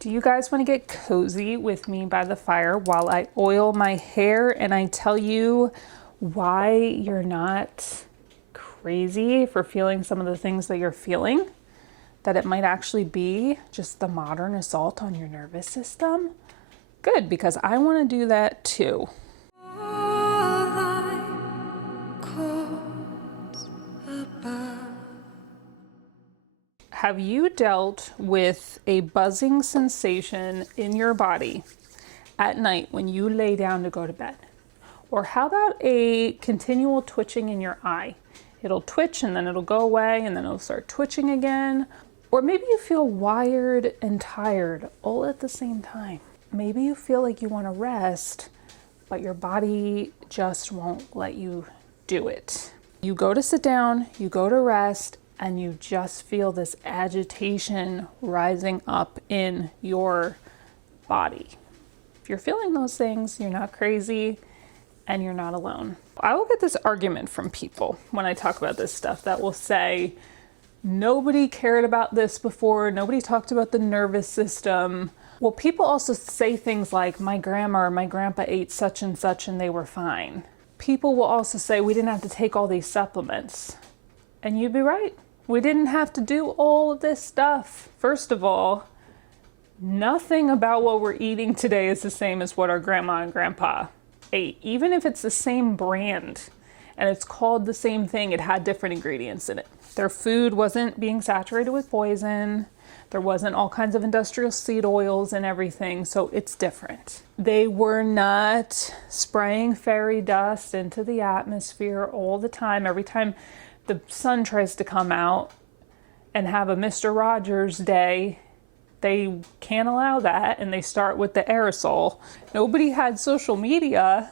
Do you guys want to get cozy with me by the fire while I oil my hair and I tell you why you're not crazy for feeling some of the things that you're feeling? That it might actually be just the modern assault on your nervous system? Good, because I want to do that too. Have you dealt with a buzzing sensation in your body at night when you lay down to go to bed? Or how about a continual twitching in your eye? It'll twitch and then it'll go away and then it'll start twitching again. Or maybe you feel wired and tired all at the same time. Maybe you feel like you want to rest, but your body just won't let you do it. You go to sit down, you go to rest, and you just feel this agitation rising up in your body. If you're feeling those things, you're not crazy and you're not alone. I will get this argument from people when I talk about this stuff that will say, nobody cared about this before, nobody talked about the nervous system. Well, people also say things like, my grandma or my grandpa ate such and they were fine. People will also say, we didn't have to take all these supplements. And you'd be right. We didn't have to do all of this stuff. First of all, nothing about what we're eating today is the same as what our grandma and grandpa ate. Even if it's the same brand and it's called the same thing, it had different ingredients in it. Their food wasn't being saturated with poison. There wasn't all kinds of industrial seed oils and everything, so it's different. They were not spraying fairy dust into the atmosphere all the time. Every time the sun tries to come out and have a Mr. Rogers day, they can't allow that, and they start with the aerosol. Nobody had social media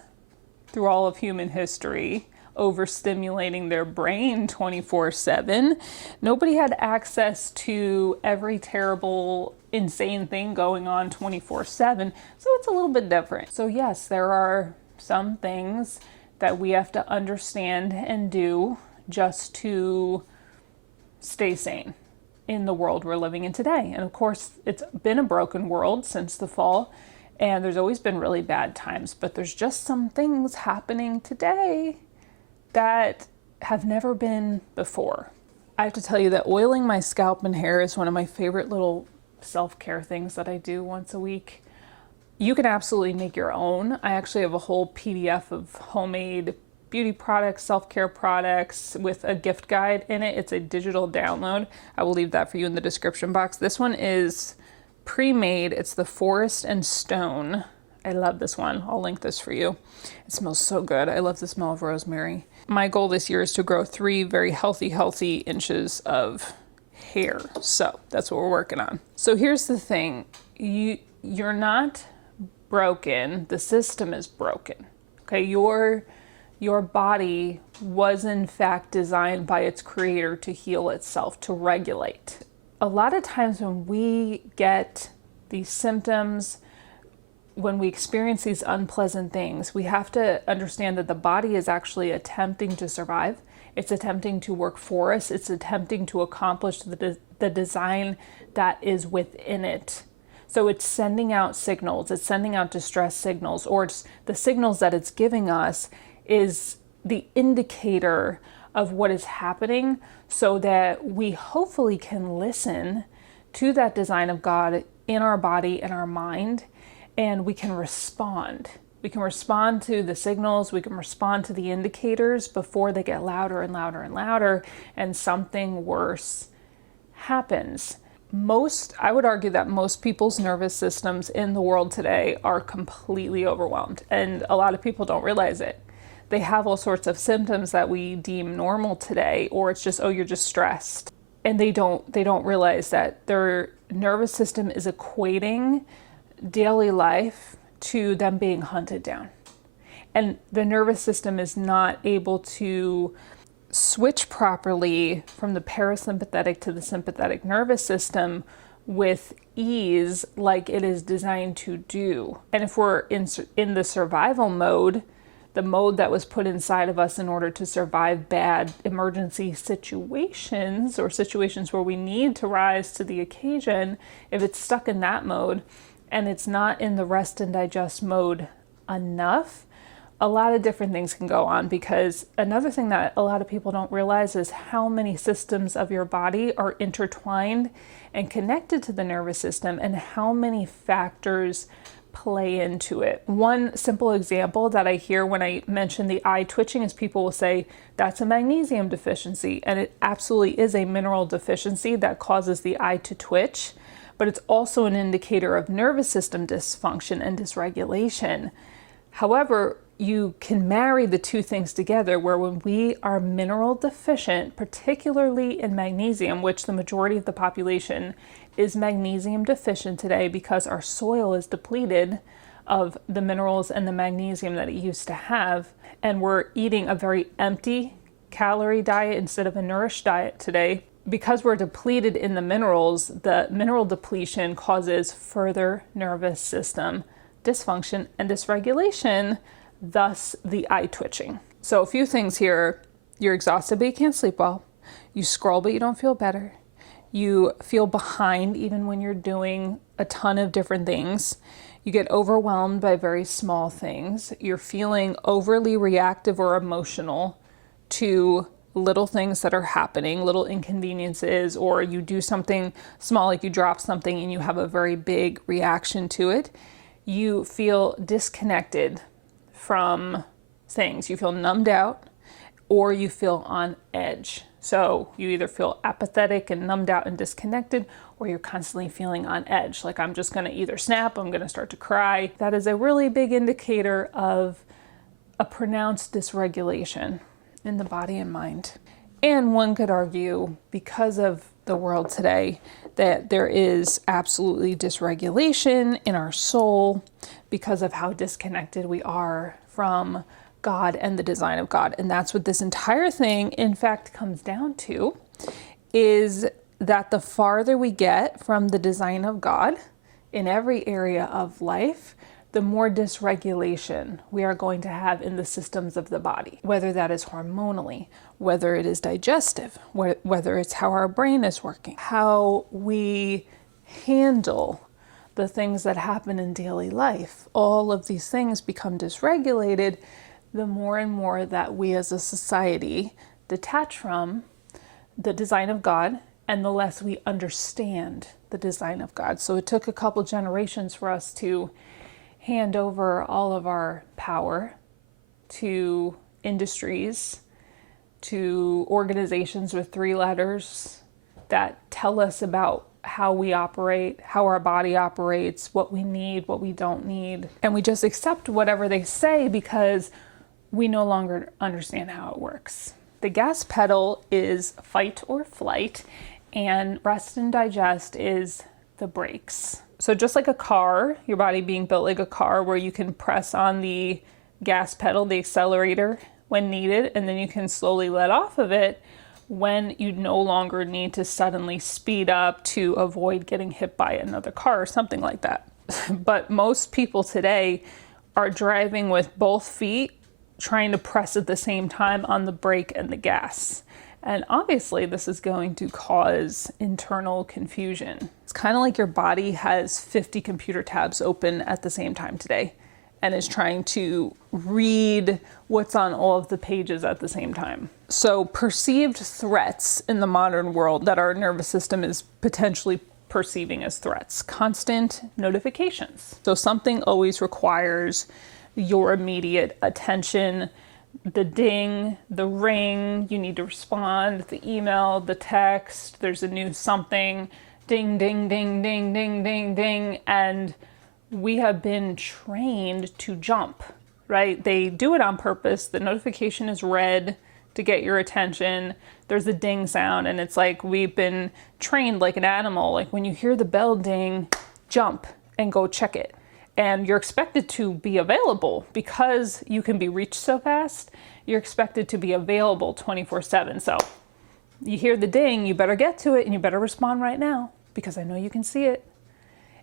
through all of human history, overstimulating their brain 24/7. Nobody had access to every terrible, insane thing going on 24/7. So it's a little bit different. So yes, there are some things that we have to understand and do just to stay sane in the world we're living in today. And of course, it's been a broken world since the fall, and there's always been really bad times, but there's just some things happening today that have never been before. I have to tell you that oiling my scalp and hair is one of my favorite little self-care things that I do once a week. You can absolutely make your own. I actually have a whole PDF of homemade beauty products, self-care products with a gift guide in it. It's a digital download. I will leave that for you in the description box. This one is pre-made. It's the Forest and Stone. I love this one. I'll link this for you. It smells so good. I love the smell of rosemary. My goal this year is to grow 3 very healthy inches of hair. So that's what we're working on. So here's the thing. You're not broken. The system is broken. Okay, your body was in fact designed by its creator to heal itself, to regulate. A lot of times when we get these symptoms, when we experience these unpleasant things, we have to understand that the body is actually attempting to survive. It's attempting to work for us. It's attempting to accomplish the design that is within it. So it's sending out signals. It's sending out distress signals, or it's the signals that it's giving us is the indicator of what is happening, so that we hopefully can listen to that design of God in our body and our mind, and we can respond. We can respond to the signals, we can respond to the indicators before they get louder and louder and louder, and something worse happens. I would argue that most people's nervous systems in the world today are completely overwhelmed, and a lot of people don't realize it. They have all sorts of symptoms that we deem normal today, or it's just, oh, you're just stressed. And they don't realize that their nervous system is equating daily life to them being hunted down. And the nervous system is not able to switch properly from the parasympathetic to the sympathetic nervous system with ease like it is designed to do. And if we're in the survival mode, the mode that was put inside of us in order to survive bad emergency situations or situations where we need to rise to the occasion, if it's stuck in that mode and it's not in the rest and digest mode enough, a lot of different things can go on. Because another thing that a lot of people don't realize is how many systems of your body are intertwined and connected to the nervous system, and how many factors play into it. One simple example that I hear when I mention the eye twitching is people will say that's a magnesium deficiency, and it absolutely is a mineral deficiency that causes the eye to twitch, but it's also an indicator of nervous system dysfunction and dysregulation. However, you can marry the two things together, where when we are mineral deficient, particularly in magnesium, which the majority of the population is magnesium deficient today because our soil is depleted of the minerals and the magnesium that it used to have, and we're eating a very empty calorie diet instead of a nourished diet today. Because we're depleted in the minerals, the mineral depletion causes further nervous system dysfunction and dysregulation, thus the eye twitching. So a few things here: you're exhausted but you can't sleep well, you scroll but you don't feel better, you feel behind even when you're doing a ton of different things, you get overwhelmed by very small things, you're feeling overly reactive or emotional to little things that are happening, little inconveniences, or you do something small, like you drop something and you have a very big reaction to it. You feel disconnected from things. You feel numbed out, or you feel on edge. So you either feel apathetic and numbed out and disconnected, or you're constantly feeling on edge. Like, I'm just gonna either snap, I'm gonna start to cry. That is a really big indicator of a pronounced dysregulation in the body and mind. And one could argue, because of the world today, that there is absolutely dysregulation in our soul because of how disconnected we are from God and the design of God. And that's what this entire thing, in fact, comes down to, is that the farther we get from the design of God in every area of life, the more dysregulation we are going to have in the systems of the body, whether that is hormonally, whether it is digestive, whether it's how our brain is working, how we handle the things that happen in daily life. All of these things become dysregulated the more and more that we as a society detach from the design of God, and the less we understand the design of God. So it took a couple generations for us to hand over all of our power to industries, to organizations with 3 letters that tell us about how we operate, how our body operates, what we need, what we don't need. And we just accept whatever they say because we no longer understand how it works. The gas pedal is fight or flight, and rest and digest is the brakes. So just like a car, your body being built like a car, where you can press on the gas pedal, the accelerator, when needed, and then you can slowly let off of it when you no longer need to suddenly speed up to avoid getting hit by another car or something like that. But most people today are driving with both feet, trying to press at the same time on the brake and the gas. And obviously this is going to cause internal confusion. It's kind of like your body has 50 computer tabs open at the same time today and is trying to read what's on all of the pages at the same time. So perceived threats in the modern world that our nervous system is potentially perceiving as threats: constant notifications. So something always requires your immediate attention. The ding, the ring, you need to respond, the email, the text, there's a new something, ding, ding, ding, ding, ding, ding, ding. And we have been trained to jump, right? They do it on purpose. The notification is red to get your attention. There's a ding sound, and it's like we've been trained like an animal. Like when you hear the bell ding, jump and go check it. And you're expected to be available because you can be reached so fast. You're expected to be available 24/7. So you hear the ding, you better get to it, and you better respond right now because I know you can see it.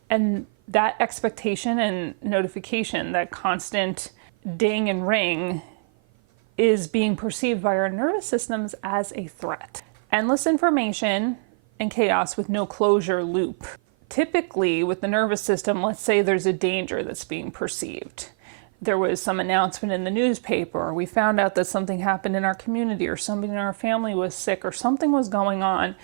And that expectation and notification, that constant ding and ring is being perceived by our nervous systems as a threat. Endless information and chaos with no closure loop. Typically, with the nervous system, let's say there's a danger that's being perceived. There was some announcement in the newspaper, or we found out that something happened in our community, or somebody in our family was sick, or something was going on.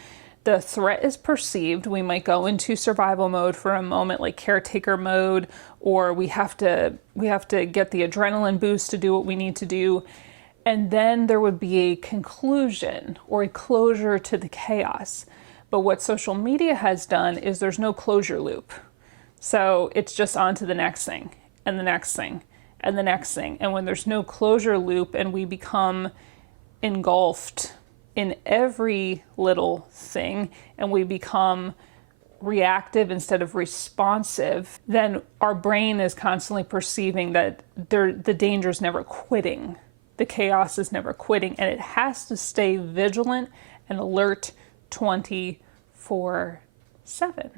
The threat is perceived. We might go into survival mode for a moment, like caretaker mode, or we have to get the adrenaline boost to do what we need to do. And then there would be a conclusion or a closure to the chaos. But what social media has done is there's no closure loop. So it's just on to the next thing and the next thing and the next thing. And when there's no closure loop and we become engulfed in every little thing and we become reactive instead of responsive, then our brain is constantly perceiving that the danger is never quitting. The chaos is never quitting, and it has to stay vigilant and alert 24/7.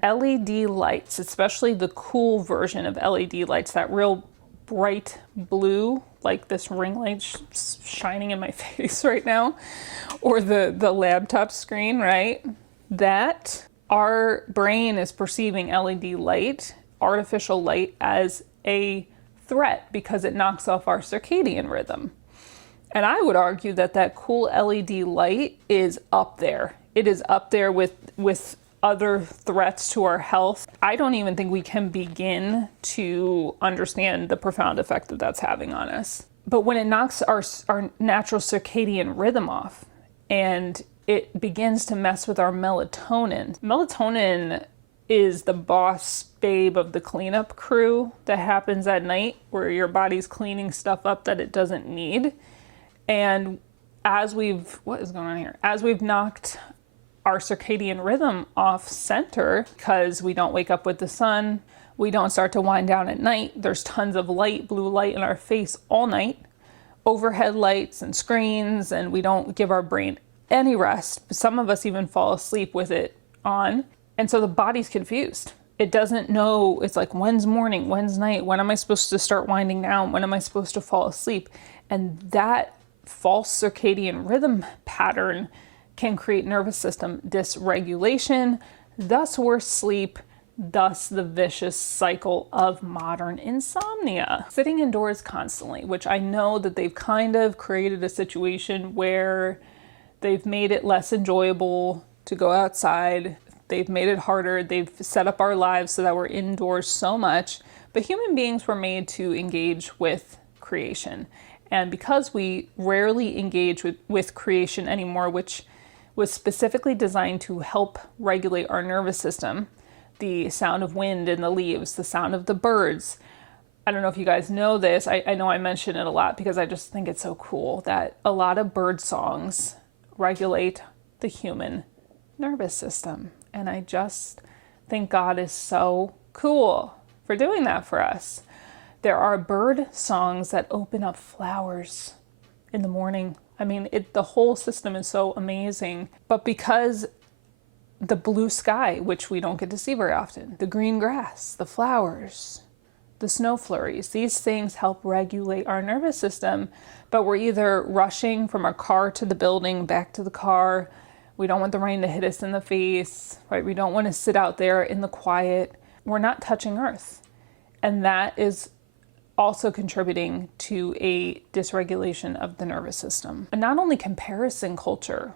LED lights, especially the cool version of LED lights, that real bright blue, like this ring light shining in my face right now, or the laptop screen, right? That our brain is perceiving LED light, artificial light, as a threat because it knocks off our circadian rhythm. And I would argue that that cool LED light is up there. It is up there with other threats to our health. I don't even think we can begin to understand the profound effect that that's having on us. But when it knocks our natural circadian rhythm off and it begins to mess with our melatonin. Melatonin is the boss babe of the cleanup crew that happens at night, where your body's cleaning stuff up that it doesn't need. And as we've knocked our circadian rhythm off center, because we don't wake up with the sun, we don't start to wind down at night, there's tons of light, blue light in our face all night, overhead lights and screens, and we don't give our brain any rest. Some of us even fall asleep with it on. And so the body's confused. It doesn't know, it's like, when's morning, when's night, when am I supposed to start winding down, when am I supposed to fall asleep? And that false circadian rhythm pattern can create nervous system dysregulation, thus worse sleep, thus the vicious cycle of modern insomnia. Sitting indoors constantly, which I know that they've kind of created a situation where they've made it less enjoyable to go outside. They've made it harder. They've set up our lives so that we're indoors so much. But human beings were made to engage with creation. And because we rarely engage with creation anymore, which was specifically designed to help regulate our nervous system, the sound of wind in the leaves, the sound of the birds. I don't know if you guys know this. I know I mention it a lot because I just think it's so cool that a lot of bird songs regulate the human nervous system. And I just think God is so cool for doing that for us. There are bird songs that open up flowers in the morning. I mean, the whole system is so amazing. But because the blue sky, which we don't get to see very often, the green grass, the flowers, the snow flurries, these things help regulate our nervous system. But we're either rushing from our car to the building, back to the car. We don't want the rain to hit us in the face, right? We don't want to sit out there in the quiet. We're not touching earth. And that is also contributing to a dysregulation of the nervous system. And not only comparison culture,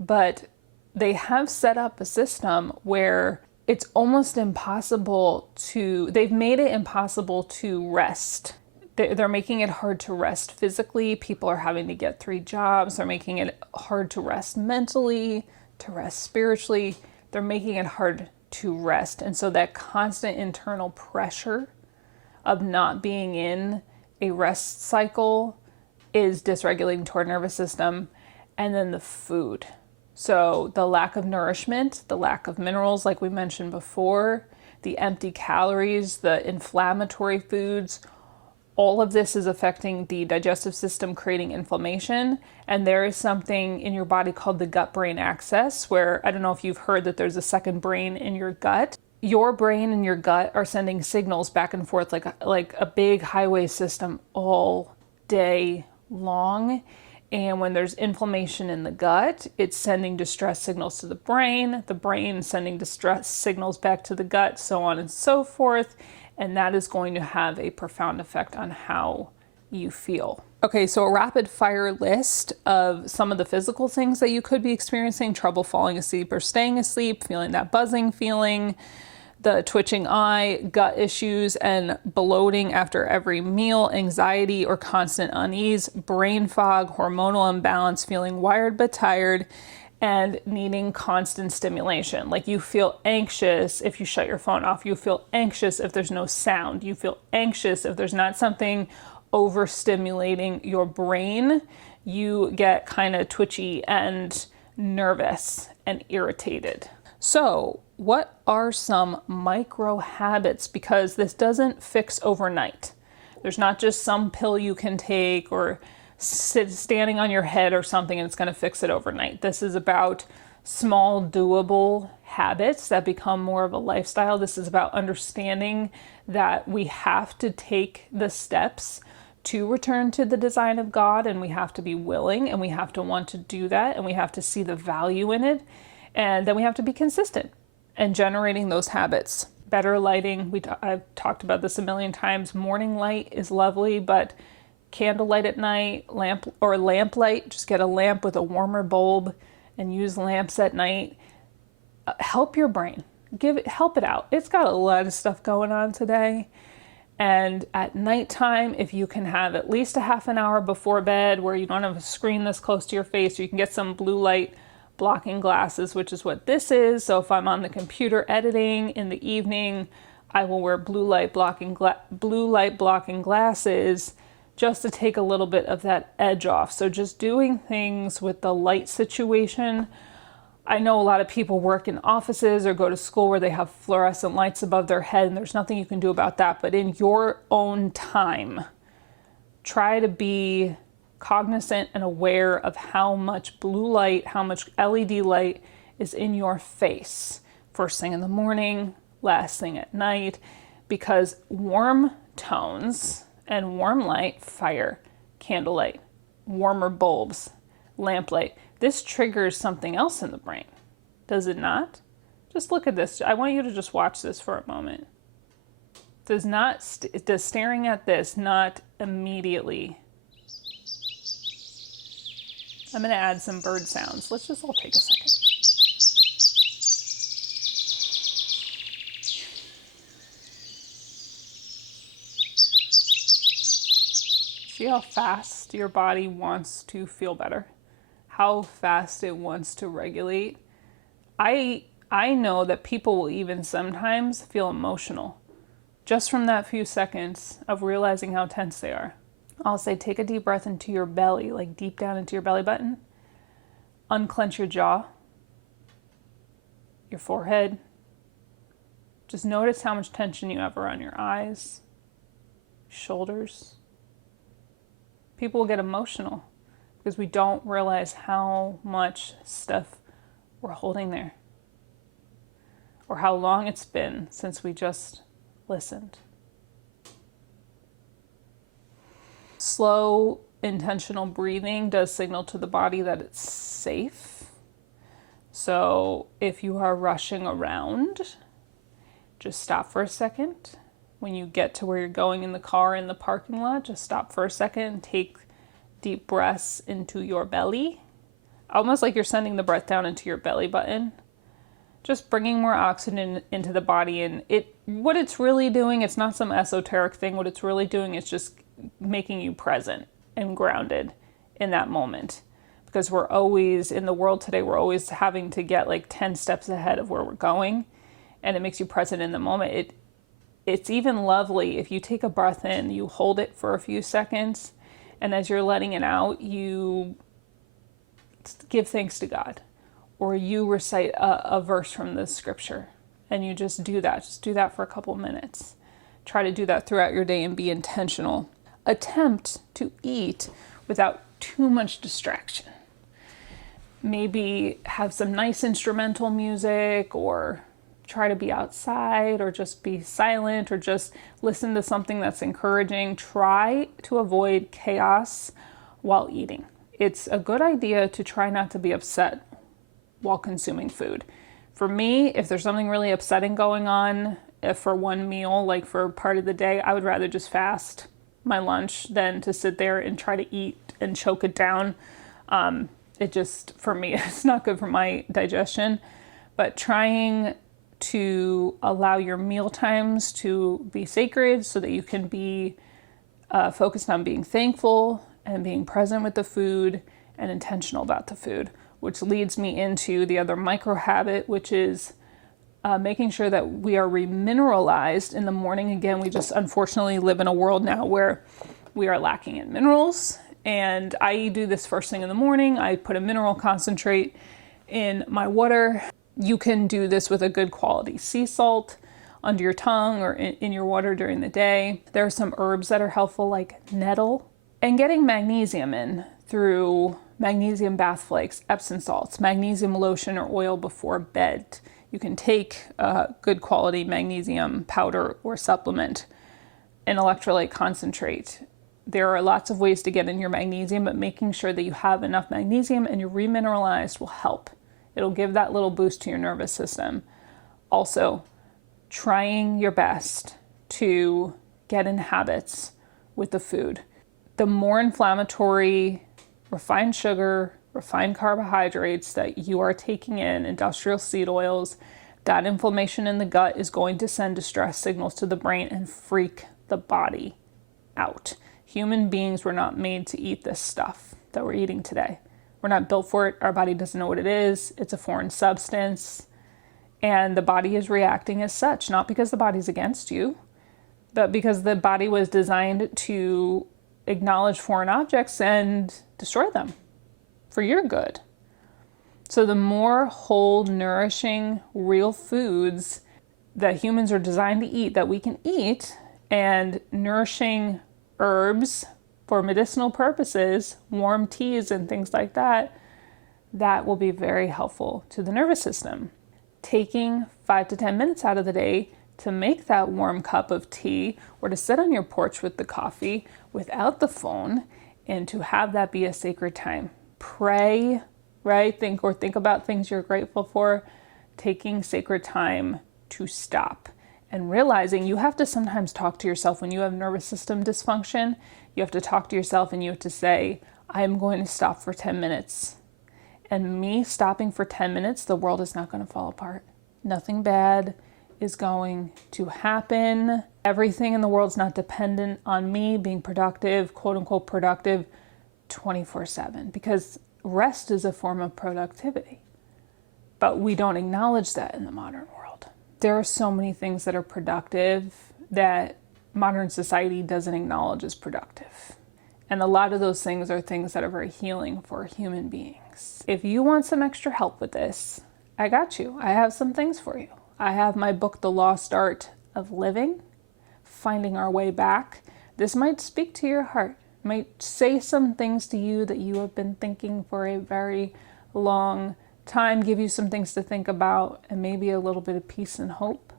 but they have set up a system where it's almost impossible they've made it impossible to rest. They're making it hard to rest physically. People are having to get 3 jobs. They're making it hard to rest mentally, to rest spiritually. They're making it hard to rest. And so that constant internal pressure of not being in a rest cycle is dysregulating to our nervous system. And then the food. So the lack of nourishment, the lack of minerals, like we mentioned before, the empty calories, the inflammatory foods, all of this is affecting the digestive system, creating inflammation. And there is something in your body called the gut-brain axis, where I don't know if you've heard that there's a second brain in your gut. your brain and your gut are sending signals back and forth like a big highway system all day long. And when there's inflammation in the gut, it's sending distress signals to the brain sending distress signals back to the gut, so on and so forth. And that is going to have a profound effect on how you feel. Okay, so a rapid fire list of some of the physical things that you could be experiencing: trouble falling asleep or staying asleep, feeling that buzzing feeling, the twitching eye, gut issues and bloating after every meal, anxiety or constant unease, brain fog, hormonal imbalance, feeling wired but tired, and needing constant stimulation. Like you feel anxious if you shut your phone off. You feel anxious if there's no sound. You feel anxious if there's not something overstimulating your brain. You get kind of twitchy and nervous and irritated. So what are some micro habits? Because this doesn't fix overnight. There's not just some pill you can take or standing on your head or something and it's going to fix it overnight. This is about small, doable habits that become more of a lifestyle. This is about understanding that we have to take the steps to return to the design of God, and we have to be willing, and we have to want to do that, and we have to see the value in it, and then we have to be consistent and generating those habits. Better lighting, I've talked about this a million times. Morning light is lovely, but candlelight at night, lamp light, just get a lamp with a warmer bulb and use lamps at night. Help your brain, help it out. It's got a lot of stuff going on today. And at nighttime, if you can have at least a half an hour before bed where you don't have a screen this close to your face, or you can get some blue light blocking glasses, which is what this is. So if I'm on the computer editing in the evening, I will wear blue light blocking glasses just to take a little bit of that edge off. So just doing things with the light situation. I know a lot of people work in offices or go to school where they have fluorescent lights above their head, and there's nothing you can do about that. But in your own time, try to be cognizant and aware of how much blue light, how much LED light is in your face. First thing in the morning, last thing at night, because warm tones and warm light fire candlelight, warmer bulbs, lamplight. This triggers something else in the brain, does it not? Just look at this. I want you to just watch this for a moment. Does staring at this not immediately? I'm going to add some bird sounds. Let's just all take a second. See how fast your body wants to feel better? How fast it wants to regulate. I know that people will even sometimes feel emotional just from that few seconds of realizing how tense they are. I'll say, take a deep breath into your belly, like deep down into your belly button. Unclench your jaw, your forehead. Just notice how much tension you have around your eyes, shoulders. People will get emotional because we don't realize how much stuff we're holding there, or how long it's been since we just listened. Slow, intentional breathing does signal to the body that it's safe. So if you are rushing around, just stop for a second. When you get to where you're going in the car, in the parking lot, just stop for a second and take deep breaths into your belly, almost like you're sending the breath down into your belly button, just bringing more oxygen into the body. And what it's really doing, it's not some esoteric thing. What it's really doing is just making you present and grounded in that moment, because we're always in the world today, we're always having to get like 10 steps ahead of where we're going, and it makes you present in the moment. It's even lovely if you take a breath in, you hold it for a few seconds, and as you're letting it out, you give thanks to God, or you recite a verse from the scripture, and you just do that. Just do that for a couple minutes. Try to do that throughout your day and be intentional. Attempt to eat without too much distraction. Maybe have some nice instrumental music, or try to be outside or just be silent or just listen to something that's encouraging. Try to avoid chaos while eating. It's a good idea to try not to be upset while consuming food. For me, if there's something really upsetting going on, if for one meal, like for part of the day, I would rather just fast my lunch than to sit there and try to eat and choke it down. It just, for me, it's not good for my digestion. But trying to allow your meal times to be sacred so that you can be focused on being thankful and being present with the food and intentional about the food, which leads me into the other micro habit, which is making sure that we are remineralized in the morning. Again, we just unfortunately live in a world now where we are lacking in minerals. And I do this first thing in the morning. I put a mineral concentrate in my water. You can do this with a good quality sea salt under your tongue or in your water during the day. There are some herbs that are helpful like nettle. And getting magnesium in through magnesium bath flakes, Epsom salts, magnesium lotion or oil before bed. You can take good quality magnesium powder or supplement, an electrolyte concentrate. There are lots of ways to get in your magnesium, but making sure that you have enough magnesium and you're remineralized will help. It'll give that little boost to your nervous system. Also, trying your best to get in habits with the food. The more inflammatory, refined sugar, refined carbohydrates that you are taking in, industrial seed oils, that inflammation in the gut is going to send distress signals to the brain and freak the body out. Human beings were not made to eat this stuff that we're eating today. We're not built for it. Our body doesn't know what it is. It's a foreign substance. And the body is reacting as such, not because the body's against you, but because the body was designed to acknowledge foreign objects and destroy them for your good. So the more whole, nourishing, real foods that humans are designed to eat, that we can eat, and nourishing herbs for medicinal purposes, warm teas and things like that, that will be very helpful to the nervous system. Taking 5 to 10 minutes out of the day to make that warm cup of tea or to sit on your porch with the coffee without the phone and to have that be a sacred time. Pray, right? Think about things you're grateful for. Taking sacred time to stop and realizing you have to sometimes talk to yourself when you have nervous system dysfunction. You have to talk to yourself and you have to say, I'm going to stop for 10 minutes. And me stopping for 10 minutes, the world is not going to fall apart. Nothing bad is going to happen. Everything in the world's not dependent on me being productive, quote unquote productive, 24/7, because rest is a form of productivity. But we don't acknowledge that in the modern world. There are so many things that are productive that modern society doesn't acknowledge as productive. And a lot of those things are things that are very healing for human beings. If you want some extra help with this, I got you. I have some things for you. I have my book, The Lost Art of Living, Finding Our Way Back. This might speak to your heart, might say some things to you that you have been thinking for a very long time, give you some things to think about, and maybe a little bit of peace and hope.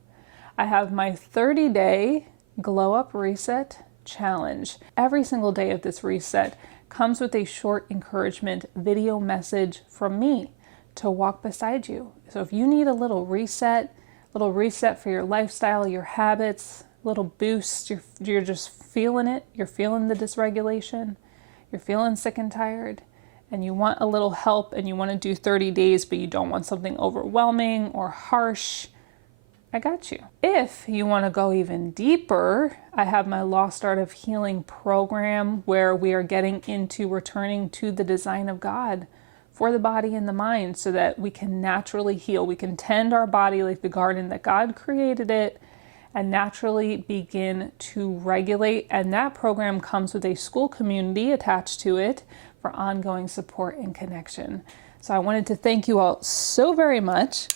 I have my 30-day Glow Up Reset Challenge. Every single day of this reset comes with a short encouragement video message from me to walk beside you. So if you need a little reset for your lifestyle, your habits, little boost, you're just feeling it, you're feeling the dysregulation, you're feeling sick and tired, and you want a little help and you want to do 30 days, but you don't want something overwhelming or harsh, I got you. If you want to go even deeper, I have my Lost Art of Healing program where we are getting into returning to the design of God for the body and the mind so that we can naturally heal. We can tend our body like the garden that God created it and naturally begin to regulate. And that program comes with a school community attached to it for ongoing support and connection. So I wanted to thank you all so very much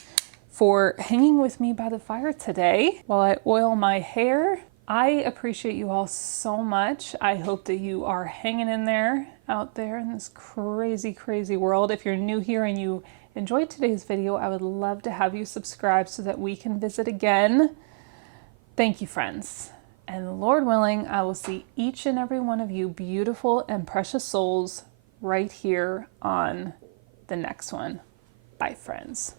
for hanging with me by the fire today while I oil my hair. I appreciate you all so much. I hope that you are hanging in there out there in this crazy, crazy world. If you're new here and you enjoyed today's video, I would love to have you subscribe so that we can visit again. Thank you, friends. And Lord willing, I will see each and every one of you beautiful and precious souls right here on the next one. Bye, friends.